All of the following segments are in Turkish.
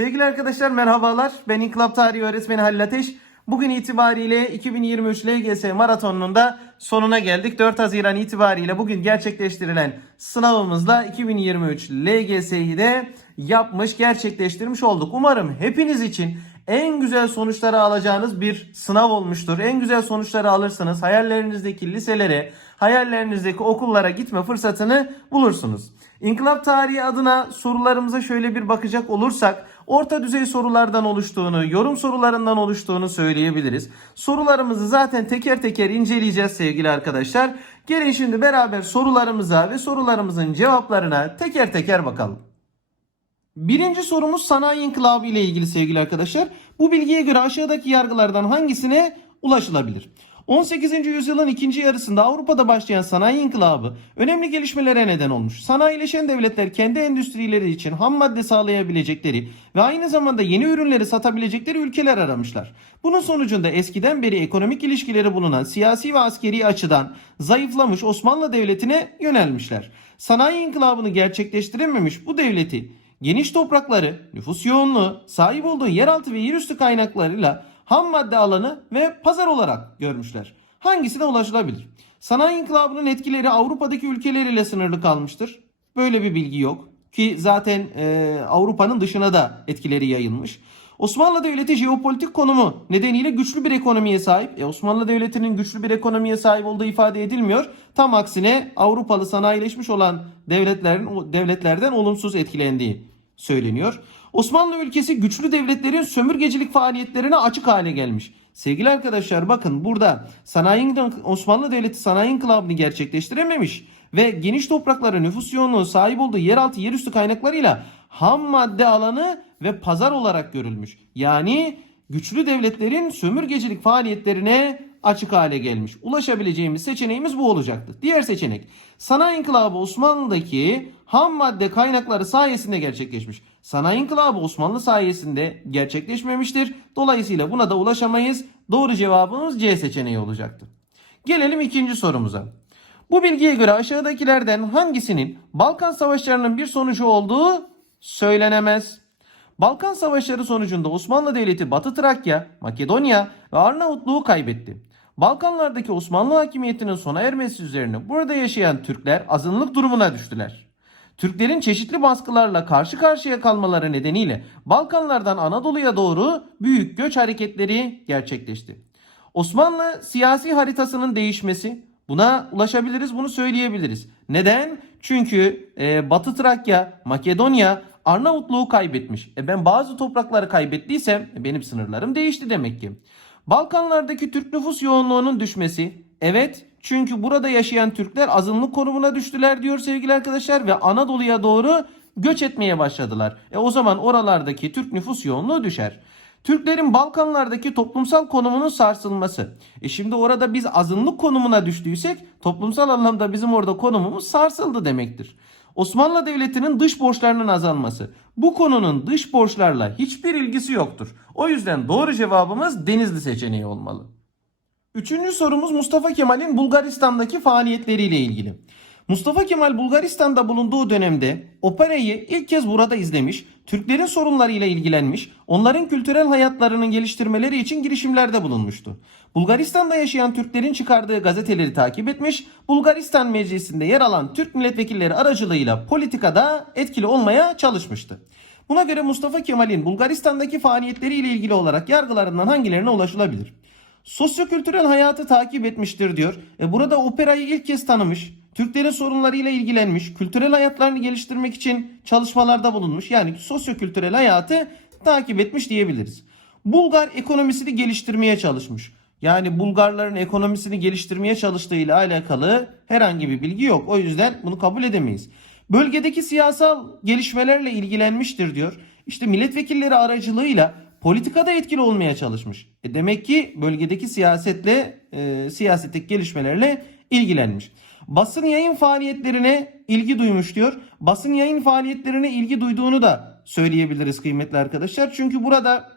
Sevgili arkadaşlar merhabalar. Ben İnkılap Tarihi Öğretmeni Halil Ateş. Bugün itibariyle 2023 LGS maratonunun da sonuna geldik. 4 Haziran itibariyle bugün gerçekleştirilen sınavımızla 2023 LGS'yi de yapmış, gerçekleştirmiş olduk. Umarım hepiniz için en güzel sonuçları alacağınız bir sınav olmuştur. En güzel sonuçları alırsanız hayallerinizdeki liselere, hayallerinizdeki okullara gitme fırsatını bulursunuz. İnkılap tarihi adına sorularımıza şöyle bir bakacak olursak orta düzey sorulardan oluştuğunu, yorum sorularından oluştuğunu söyleyebiliriz. Sorularımızı zaten teker teker inceleyeceğiz sevgili arkadaşlar. Gelin şimdi beraber sorularımıza ve sorularımızın cevaplarına teker teker bakalım. Birinci sorumuz sanayi inkılabı ile ilgili sevgili arkadaşlar. Bu bilgiye göre aşağıdaki yargılardan hangisine ulaşılabilir? 18. yüzyılın ikinci yarısında Avrupa'da başlayan sanayi inkılabı önemli gelişmelere neden olmuş. Sanayileşen devletler kendi endüstrileri için ham madde sağlayabilecekleri ve aynı zamanda yeni ürünleri satabilecekleri ülkeler aramışlar. Bunun sonucunda eskiden beri ekonomik ilişkileri bulunan siyasi ve askeri açıdan zayıflamış Osmanlı Devleti'ne yönelmişler. Sanayi inkılabını gerçekleştirememiş bu devleti geniş toprakları, nüfus yoğunluğu, sahip olduğu yeraltı ve yerüstü kaynaklarıyla ham madde alanı ve pazar olarak görmüşler. Hangisine ulaşılabilir? Sanayi inkılabının etkileri Avrupa'daki ülkeler ile sınırlı kalmıştır. Böyle bir bilgi yok. Ki zaten e, Avrupa'nın dışına da etkileri yayılmış. Osmanlı Devleti jeopolitik konumu nedeniyle güçlü bir ekonomiye sahip. E, Osmanlı Devleti'nin güçlü bir ekonomiye sahip olduğu ifade edilmiyor. Tam aksine Avrupalı sanayileşmiş olan devletlerin devletlerden olumsuz etkilendiği söyleniyor. Osmanlı ülkesi güçlü devletlerin sömürgecilik faaliyetlerine açık hale gelmiş. Sevgili arkadaşlar bakın burada sanayi Osmanlı Devleti sanayi inkılabını gerçekleştirememiş ve geniş topraklara nüfus yoğunluğu sahip olduğu yeraltı yerüstü kaynaklarıyla ham madde alanı ve pazar olarak görülmüş. Yani güçlü devletlerin sömürgecilik faaliyetlerine açık hale gelmiş. Ulaşabileceğimiz seçeneğimiz bu olacaktı. Diğer seçenek sanayi inkılabı Osmanlı'daki ham madde kaynakları sayesinde gerçekleşmiş. Sanayi inkılabı Osmanlı sayesinde gerçekleşmemiştir. Dolayısıyla buna da ulaşamayız. Doğru cevabımız C seçeneği olacaktı. Gelelim ikinci sorumuza. Bu bilgiye göre aşağıdakilerden hangisinin Balkan Savaşları'nın bir sonucu olduğu söylenemez. Balkan Savaşları sonucunda Osmanlı Devleti Batı Trakya, Makedonya ve Arnavutluğu kaybetti. Balkanlardaki Osmanlı hakimiyetinin sona ermesi üzerine burada yaşayan Türkler azınlık durumuna düştüler. Türklerin çeşitli baskılarla karşı karşıya kalmaları nedeniyle Balkanlardan Anadolu'ya doğru büyük göç hareketleri gerçekleşti. Osmanlı siyasi haritasının değişmesi buna ulaşabiliriz bunu söyleyebiliriz. Neden? Çünkü e, Batı Trakya, Makedonya Arnavutluğu kaybetmiş. E ben bazı toprakları kaybettiysem benim sınırlarım değişti demek ki. Balkanlardaki Türk nüfus yoğunluğunun düşmesi evet çünkü burada yaşayan Türkler azınlık konumuna düştüler diyor sevgili arkadaşlar ve Anadolu'ya doğru göç etmeye başladılar. E o zaman oralardaki Türk nüfus yoğunluğu düşer. Türklerin Balkanlardaki toplumsal konumunun sarsılması. E şimdi orada biz azınlık konumuna düştüysek toplumsal anlamda bizim orada konumumuz sarsıldı demektir. Osmanlı Devleti'nin dış borçlarının azalması. Bu konunun dış borçlarla hiçbir ilgisi yoktur. O yüzden doğru cevabımız Denizli seçeneği olmalı. Üçüncü sorumuz Mustafa Kemal'in Bulgaristan'daki faaliyetleriyle ilgili. Mustafa Kemal Bulgaristan'da bulunduğu dönemde operayı ilk kez burada izlemiş, Türklerin sorunlarıyla ilgilenmiş, onların kültürel hayatlarının geliştirmeleri için girişimlerde bulunmuştu. Bulgaristan'da yaşayan Türklerin çıkardığı gazeteleri takip etmiş, Bulgaristan Meclisi'nde yer alan Türk milletvekilleri aracılığıyla politikada etkili olmaya çalışmıştı. Buna göre Mustafa Kemal'in Bulgaristan'daki faaliyetleriyle ilgili olarak yargılarından hangilerine ulaşılabilir? Sosyokültürel hayatı takip etmiştir diyor. E burada operayı ilk kez tanımış. Türklerin sorunlarıyla ilgilenmiş. Kültürel hayatlarını geliştirmek için çalışmalarda bulunmuş. Yani sosyokültürel hayatı takip etmiş diyebiliriz. Bulgar ekonomisini geliştirmeye çalışmış. Yani Bulgarların ekonomisini geliştirmeye çalıştığı ile alakalı herhangi bir bilgi yok. O yüzden bunu kabul edemeyiz. Bölgedeki siyasal gelişmelerle ilgilenmiştir diyor. İşte milletvekilleri aracılığıyla politikada etkili olmaya çalışmış. E demek ki bölgedeki siyasetle, e, siyasetteki gelişmelerle ilgilenmiş. Basın yayın faaliyetlerine ilgi duymuş diyor. Basın yayın faaliyetlerine ilgi duyduğunu da söyleyebiliriz kıymetli arkadaşlar. Çünkü burada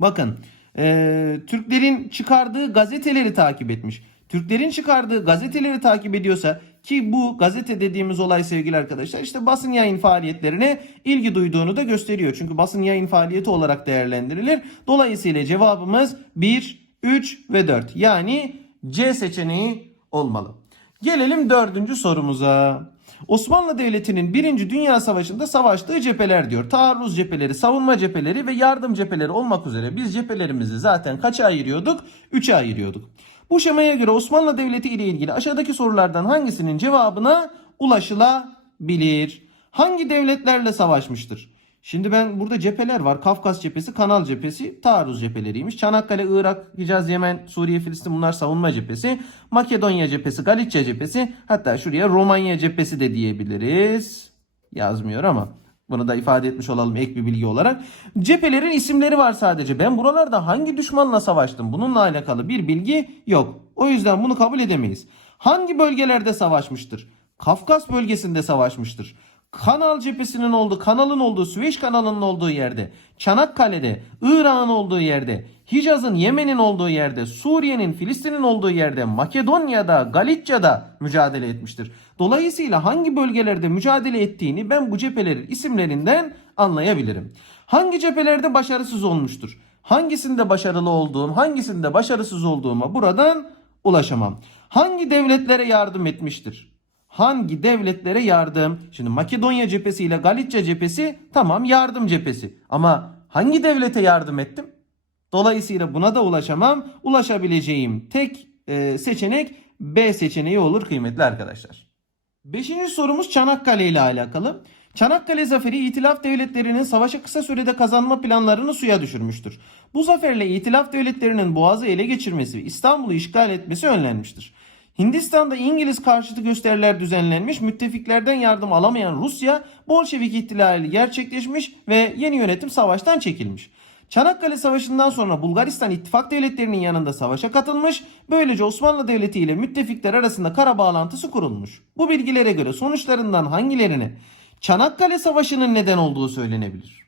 bakın e, Türklerin çıkardığı gazeteleri takip etmiş. Türklerin çıkardığı gazeteleri takip ediyorsa ki bu gazete dediğimiz olay sevgili arkadaşlar işte basın yayın faaliyetlerine ilgi duyduğunu da gösteriyor. Çünkü basın yayın faaliyeti olarak değerlendirilir. Dolayısıyla cevabımız 1, 3 ve 4. Yani C seçeneği olmalı. Gelelim dördüncü sorumuza. Osmanlı Devleti'nin 1. Dünya Savaşı'nda savaştığı cepheler diyor. Taarruz cepheleri, savunma cepheleri ve yardım cepheleri olmak üzere biz cephelerimizi zaten kaça ayırıyorduk? 3'e ayırıyorduk. Bu şemaya göre Osmanlı Devleti ile ilgili aşağıdaki sorulardan hangisinin cevabına ulaşılabilir? Hangi devletlerle savaşmıştır? Şimdi ben burada cepheler var. Kafkas cephesi, Kanal cephesi, taarruz cepheleriymiş. Çanakkale, Irak, Hicaz, Yemen, Suriye, Filistin bunlar savunma cephesi. Makedonya cephesi, Galicia cephesi. Hatta şuraya Romanya cephesi de diyebiliriz. Yazmıyor ama bunu da ifade etmiş olalım ek bir bilgi olarak. Cephelerin isimleri var sadece. Ben buralarda hangi düşmanla savaştım? Bununla alakalı bir bilgi yok. O yüzden bunu kabul edemeyiz. Hangi bölgelerde savaşmıştır? Kafkas bölgesinde savaşmıştır. Kanal cephesinin olduğu, kanalın olduğu, Süveyş kanalının olduğu yerde, Çanakkale'de, Irak'ın olduğu yerde, Hicaz'ın, Yemen'in olduğu yerde, Suriye'nin, Filistin'in olduğu yerde, Makedonya'da, Galicia'da mücadele etmiştir. Dolayısıyla hangi bölgelerde mücadele ettiğini ben bu cephelerin isimlerinden anlayabilirim. Hangi cephelerde başarısız olmuştur? Hangisinde başarılı olduğum, hangisinde başarısız olduğuma buradan ulaşamam. Hangi devletlere yardım etmiştir? Hangi devletlere yardım? Şimdi Makedonya cephesi ile Galicia cephesi tamam yardım cephesi. Ama hangi devlete yardım ettim? Dolayısıyla buna da ulaşamam. Ulaşabileceğim tek e, seçenek B seçeneği olur kıymetli arkadaşlar. Beşinci sorumuz Çanakkale ile alakalı. Çanakkale zaferi İtilaf devletlerinin savaşı kısa sürede kazanma planlarını suya düşürmüştür. Bu zaferle İtilaf devletlerinin Boğaz'ı ele geçirmesi ve İstanbul'u işgal etmesi önlenmiştir. Hindistan'da İngiliz karşıtı gösteriler düzenlenmiş, müttefiklerden yardım alamayan Rusya Bolşevik ihtilali gerçekleşmiş ve yeni yönetim savaştan çekilmiş. Çanakkale Savaşı'ndan sonra Bulgaristan ittifak devletlerinin yanında savaşa katılmış, böylece Osmanlı Devleti ile müttefikler arasında kara bağlantısı kurulmuş. Bu bilgilere göre sonuçlarından hangilerine Çanakkale Savaşı'nın neden olduğu söylenebilir?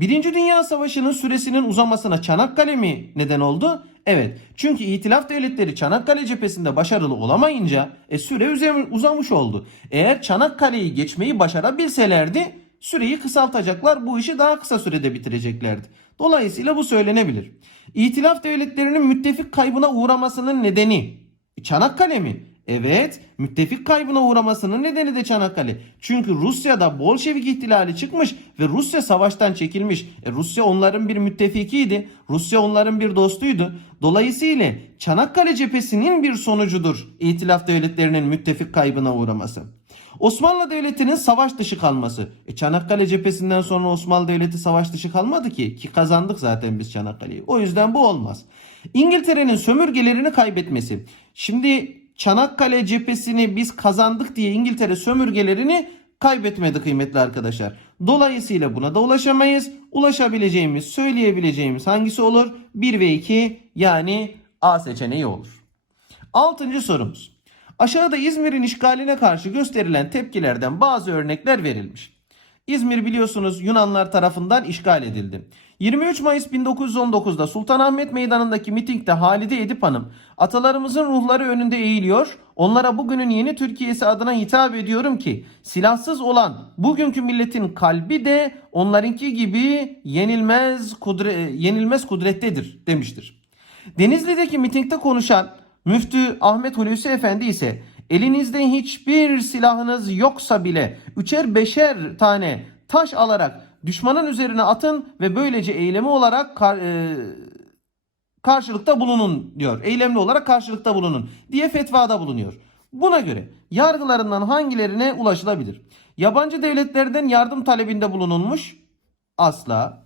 Birinci Dünya Savaşı'nın süresinin uzamasına Çanakkale mi neden oldu? Evet. Çünkü İtilaf devletleri Çanakkale cephesinde başarılı olamayınca e, süre uzamış oldu. Eğer Çanakkale'yi geçmeyi başarabilselerdi süreyi kısaltacaklar. Bu işi daha kısa sürede bitireceklerdi. Dolayısıyla bu söylenebilir. İtilaf devletlerinin müttefik kaybına uğramasının nedeni Çanakkale mi? Evet, müttefik kaybına uğramasının nedeni de Çanakkale. Çünkü Rusya'da Bolşevik ihtilali çıkmış ve Rusya savaştan çekilmiş. E, Rusya onların bir müttefikiydi. Rusya onların bir dostuydu. Dolayısıyla Çanakkale cephesinin bir sonucudur İtilaf devletlerinin müttefik kaybına uğraması. Osmanlı Devleti'nin savaş dışı kalması. E Çanakkale cephesinden sonra Osmanlı Devleti savaş dışı kalmadı ki. Ki kazandık zaten biz Çanakkale'yi. O yüzden bu olmaz. İngiltere'nin sömürgelerini kaybetmesi. Şimdi Çanakkale cephesini biz kazandık diye İngiltere sömürgelerini kaybetmedi kıymetli arkadaşlar. Dolayısıyla buna da ulaşamayız. Ulaşabileceğimiz, söyleyebileceğimiz hangisi olur? 1 ve 2 yani A seçeneği olur. Altıncı sorumuz. Aşağıda İzmir'in işgaline karşı gösterilen tepkilerden bazı örnekler verilmiş. İzmir biliyorsunuz Yunanlar tarafından işgal edildi. 23 Mayıs 1919'da Sultanahmet Meydanı'ndaki mitingde Halide Edip Hanım atalarımızın ruhları önünde eğiliyor. Onlara bugünün yeni Türkiye'si adına hitap ediyorum ki silahsız olan bugünkü milletin kalbi de onlarınki gibi yenilmez, kudre, yenilmez kudrettedir demiştir. Denizli'deki mitingde konuşan Müftü Ahmet Hulusi Efendi ise elinizde hiçbir silahınız yoksa bile üçer beşer tane taş alarak düşmanın üzerine atın ve böylece eylemi olarak kar, e, karşılıkta bulunun diyor. Eylemli olarak karşılıkta bulunun diye fetvada bulunuyor. Buna göre yargılarından hangilerine ulaşılabilir? Yabancı devletlerden yardım talebinde bulunulmuş? Asla.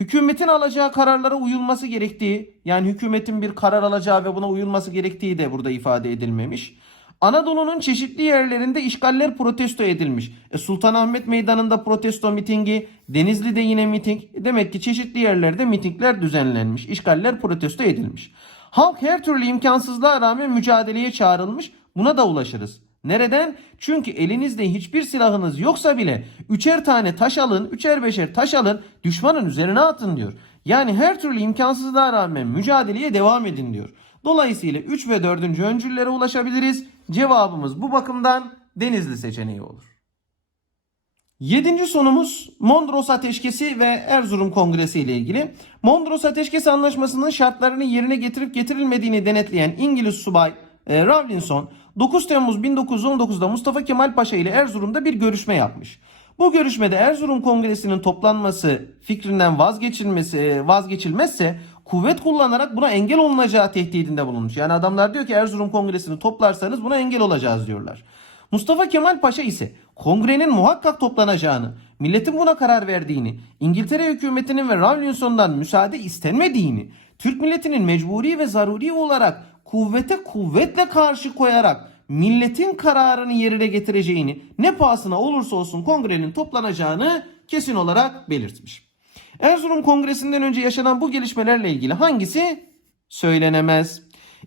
Hükümetin alacağı kararlara uyulması gerektiği, yani hükümetin bir karar alacağı ve buna uyulması gerektiği de burada ifade edilmemiş. Anadolu'nun çeşitli yerlerinde işgaller protesto edilmiş. E, Sultanahmet Meydanı'nda protesto mitingi, Denizli'de yine miting. E, demek ki çeşitli yerlerde mitingler düzenlenmiş, işgaller protesto edilmiş. Halk her türlü imkansızlığa rağmen mücadeleye çağrılmış. Buna da ulaşırız. Nereden? Çünkü elinizde hiçbir silahınız yoksa bile üçer tane taş alın, üçer beşer taş alın, düşmanın üzerine atın diyor. Yani her türlü imkansızlığa rağmen mücadeleye devam edin diyor. Dolayısıyla 3 ve 4. öncüllere ulaşabiliriz. Cevabımız bu bakımdan Denizli seçeneği olur. Yedinci sonumuz Mondros Ateşkesi ve Erzurum Kongresi ile ilgili. Mondros Ateşkesi Anlaşması'nın şartlarını yerine getirip getirilmediğini denetleyen İngiliz subay e, Rawlinson 9 Temmuz 1919'da Mustafa Kemal Paşa ile Erzurum'da bir görüşme yapmış. Bu görüşmede Erzurum Kongresi'nin toplanması fikrinden vazgeçilmesi e, vazgeçilmezse kuvvet kullanarak buna engel olunacağı tehdidinde bulunmuş. Yani adamlar diyor ki Erzurum Kongresi'ni toplarsanız buna engel olacağız diyorlar. Mustafa Kemal Paşa ise kongrenin muhakkak toplanacağını, milletin buna karar verdiğini, İngiltere hükümetinin ve Rawlinson'dan müsaade istenmediğini, Türk milletinin mecburi ve zaruri olarak kuvvete kuvvetle karşı koyarak milletin kararını yerine getireceğini, ne pahasına olursa olsun kongrenin toplanacağını kesin olarak belirtmiş. Erzurum Kongresi'nden önce yaşanan bu gelişmelerle ilgili hangisi söylenemez?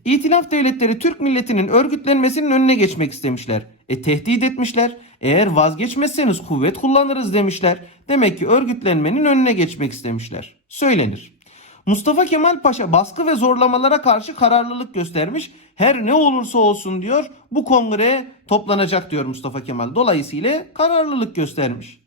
İtilaf devletleri Türk milletinin örgütlenmesinin önüne geçmek istemişler. E tehdit etmişler. Eğer vazgeçmezseniz kuvvet kullanırız demişler. Demek ki örgütlenmenin önüne geçmek istemişler. Söylenir. Mustafa Kemal Paşa baskı ve zorlamalara karşı kararlılık göstermiş. Her ne olursa olsun diyor bu kongre toplanacak diyor Mustafa Kemal. Dolayısıyla kararlılık göstermiş.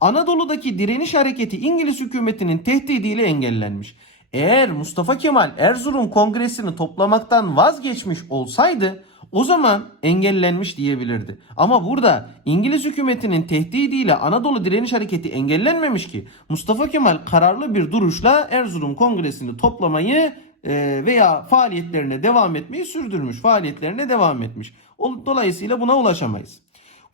Anadolu'daki direniş hareketi İngiliz hükümetinin tehdidiyle engellenmiş. Eğer Mustafa Kemal Erzurum Kongresi'ni toplamaktan vazgeçmiş olsaydı o zaman engellenmiş diyebilirdi. Ama burada İngiliz hükümetinin tehdidiyle Anadolu direniş hareketi engellenmemiş ki Mustafa Kemal kararlı bir duruşla Erzurum Kongresi'ni toplamayı e, veya faaliyetlerine devam etmeyi sürdürmüş. Faaliyetlerine devam etmiş. Dolayısıyla buna ulaşamayız.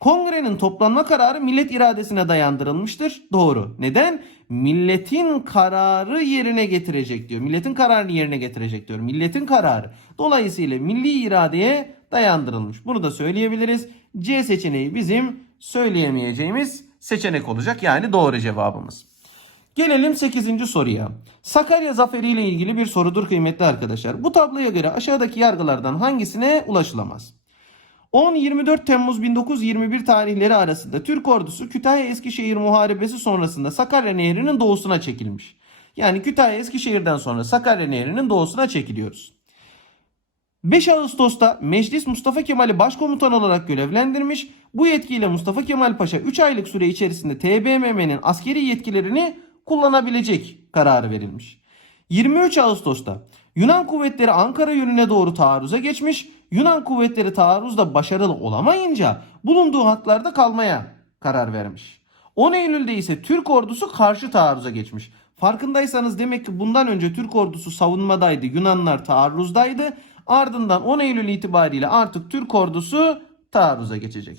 Kongrenin toplanma kararı millet iradesine dayandırılmıştır. Doğru. Neden? Milletin kararı yerine getirecek diyor. Milletin kararını yerine getirecek diyor. Milletin kararı. Dolayısıyla milli iradeye dayandırılmış. Bunu da söyleyebiliriz. C seçeneği bizim söyleyemeyeceğimiz seçenek olacak. Yani doğru cevabımız. Gelelim 8. soruya. Sakarya Zaferi ile ilgili bir sorudur kıymetli arkadaşlar. Bu tabloya göre aşağıdaki yargılardan hangisine ulaşılamaz? 10-24 Temmuz 1921 tarihleri arasında Türk ordusu Kütahya-Eskişehir muharebesi sonrasında Sakarya Nehri'nin doğusuna çekilmiş. Yani Kütahya-Eskişehir'den sonra Sakarya Nehri'nin doğusuna çekiliyoruz. 5 Ağustos'ta Meclis Mustafa Kemal'i başkomutan olarak görevlendirmiş. Bu yetkiyle Mustafa Kemal Paşa 3 aylık süre içerisinde TBMM'nin askeri yetkilerini kullanabilecek kararı verilmiş. 23 Ağustos'ta Yunan kuvvetleri Ankara yönüne doğru taarruza geçmiş. Yunan kuvvetleri taarruzda başarılı olamayınca bulunduğu hatlarda kalmaya karar vermiş. 10 Eylül'de ise Türk ordusu karşı taarruza geçmiş. Farkındaysanız demek ki bundan önce Türk ordusu savunmadaydı, Yunanlar taarruzdaydı. Ardından 10 Eylül itibariyle artık Türk ordusu taarruza geçecek.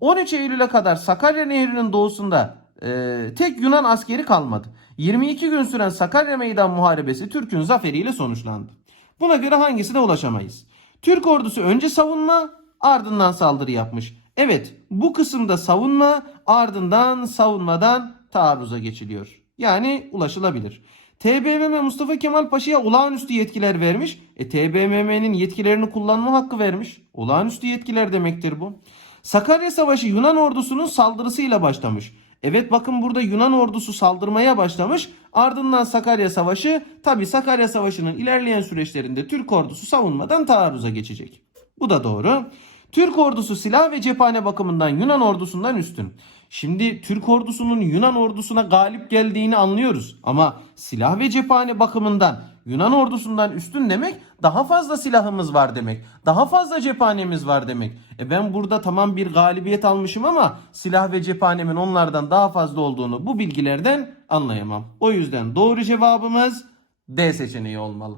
13 Eylül'e kadar Sakarya Nehri'nin doğusunda e, tek Yunan askeri kalmadı. 22 gün süren Sakarya Meydan Muharebesi Türk'ün zaferiyle sonuçlandı. Buna göre hangisine ulaşamayız? Türk ordusu önce savunma ardından saldırı yapmış. Evet bu kısımda savunma ardından savunmadan taarruza geçiliyor. Yani ulaşılabilir. TBMM Mustafa Kemal Paşa'ya olağanüstü yetkiler vermiş. E TBMM'nin yetkilerini kullanma hakkı vermiş. Olağanüstü yetkiler demektir bu. Sakarya Savaşı Yunan ordusunun saldırısıyla başlamış. Evet bakın burada Yunan ordusu saldırmaya başlamış. Ardından Sakarya Savaşı tabi Sakarya Savaşı'nın ilerleyen süreçlerinde Türk ordusu savunmadan taarruza geçecek. Bu da doğru. Türk ordusu silah ve cephane bakımından Yunan ordusundan üstün. Şimdi Türk ordusunun Yunan ordusuna galip geldiğini anlıyoruz. Ama silah ve cephane bakımından Yunan ordusundan üstün demek daha fazla silahımız var demek. Daha fazla cephanemiz var demek. E ben burada tamam bir galibiyet almışım ama silah ve cephanemin onlardan daha fazla olduğunu bu bilgilerden anlayamam. O yüzden doğru cevabımız D seçeneği olmalı.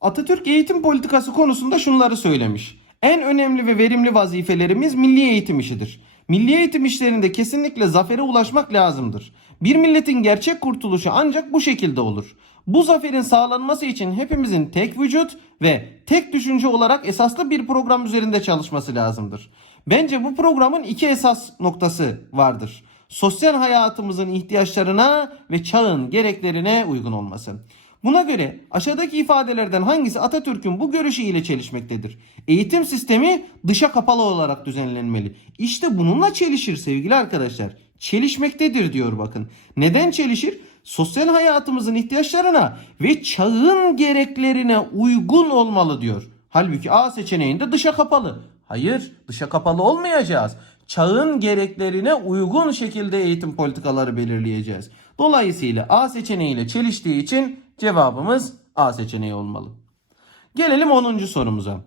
Atatürk eğitim politikası konusunda şunları söylemiş. En önemli ve verimli vazifelerimiz milli eğitim işidir. Milli eğitim işlerinde kesinlikle zafere ulaşmak lazımdır. Bir milletin gerçek kurtuluşu ancak bu şekilde olur. Bu zaferin sağlanması için hepimizin tek vücut ve tek düşünce olarak esaslı bir program üzerinde çalışması lazımdır. Bence bu programın iki esas noktası vardır. Sosyal hayatımızın ihtiyaçlarına ve çağın gereklerine uygun olması. Buna göre aşağıdaki ifadelerden hangisi Atatürk'ün bu görüşü ile çelişmektedir? Eğitim sistemi dışa kapalı olarak düzenlenmeli. İşte bununla çelişir sevgili arkadaşlar. Çelişmektedir diyor bakın. Neden çelişir? sosyal hayatımızın ihtiyaçlarına ve çağın gereklerine uygun olmalı diyor. Halbuki A seçeneğinde dışa kapalı. Hayır, dışa kapalı olmayacağız. Çağın gereklerine uygun şekilde eğitim politikaları belirleyeceğiz. Dolayısıyla A seçeneğiyle çeliştiği için cevabımız A seçeneği olmalı. Gelelim 10. sorumuza.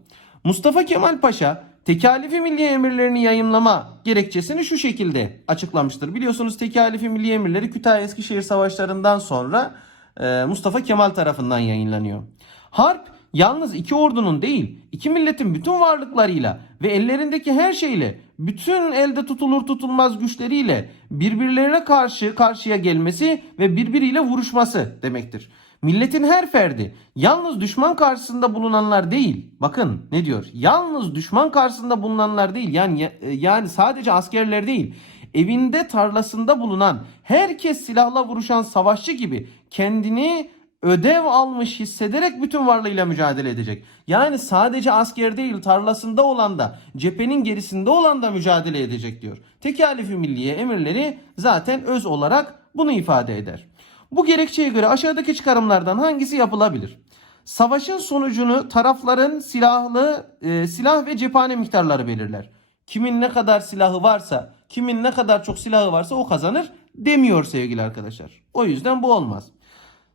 Mustafa Kemal Paşa tekalifi milli emirlerini yayımlama gerekçesini şu şekilde açıklamıştır. Biliyorsunuz tekalifi milli emirleri Kütahya Eskişehir savaşlarından sonra e, Mustafa Kemal tarafından yayınlanıyor. Harp yalnız iki ordunun değil, iki milletin bütün varlıklarıyla ve ellerindeki her şeyle, bütün elde tutulur tutulmaz güçleriyle birbirlerine karşı karşıya gelmesi ve birbiriyle vuruşması demektir. Milletin her ferdi yalnız düşman karşısında bulunanlar değil. Bakın ne diyor? Yalnız düşman karşısında bulunanlar değil. Yani yani sadece askerler değil. Evinde tarlasında bulunan herkes silahla vuruşan savaşçı gibi kendini ödev almış hissederek bütün varlığıyla mücadele edecek. Yani sadece asker değil tarlasında olan da cephenin gerisinde olan da mücadele edecek diyor. Tekalifi milliye emirleri zaten öz olarak bunu ifade eder. Bu gerekçeye göre aşağıdaki çıkarımlardan hangisi yapılabilir? Savaşın sonucunu tarafların silahlı e, silah ve cephane miktarları belirler. Kimin ne kadar silahı varsa, kimin ne kadar çok silahı varsa o kazanır demiyor sevgili arkadaşlar. O yüzden bu olmaz.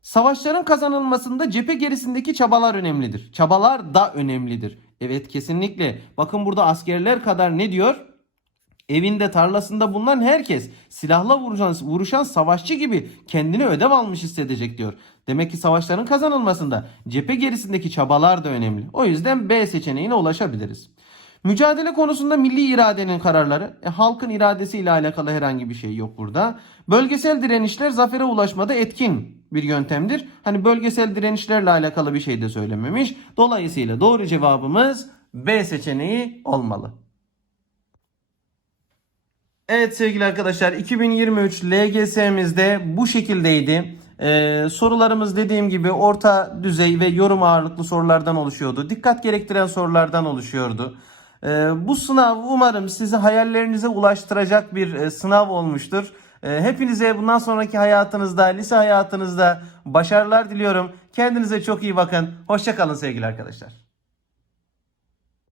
Savaşların kazanılmasında cephe gerisindeki çabalar önemlidir. Çabalar da önemlidir. Evet kesinlikle. Bakın burada askerler kadar ne diyor? Evinde tarlasında bulunan herkes silahla vuruşan, vuruşan savaşçı gibi kendini ödev almış hissedecek diyor. Demek ki savaşların kazanılmasında cephe gerisindeki çabalar da önemli. O yüzden B seçeneğine ulaşabiliriz. Mücadele konusunda milli iradenin kararları. E, halkın iradesiyle alakalı herhangi bir şey yok burada. Bölgesel direnişler zafere ulaşmada etkin bir yöntemdir. Hani bölgesel direnişlerle alakalı bir şey de söylememiş. Dolayısıyla doğru cevabımız B seçeneği olmalı. Evet sevgili arkadaşlar 2023 LGS'mizde bu şekildeydi. Ee, sorularımız dediğim gibi orta düzey ve yorum ağırlıklı sorulardan oluşuyordu. Dikkat gerektiren sorulardan oluşuyordu. Ee, bu sınav umarım sizi hayallerinize ulaştıracak bir e, sınav olmuştur. Ee, hepinize bundan sonraki hayatınızda, lise hayatınızda başarılar diliyorum. Kendinize çok iyi bakın. Hoşçakalın sevgili arkadaşlar.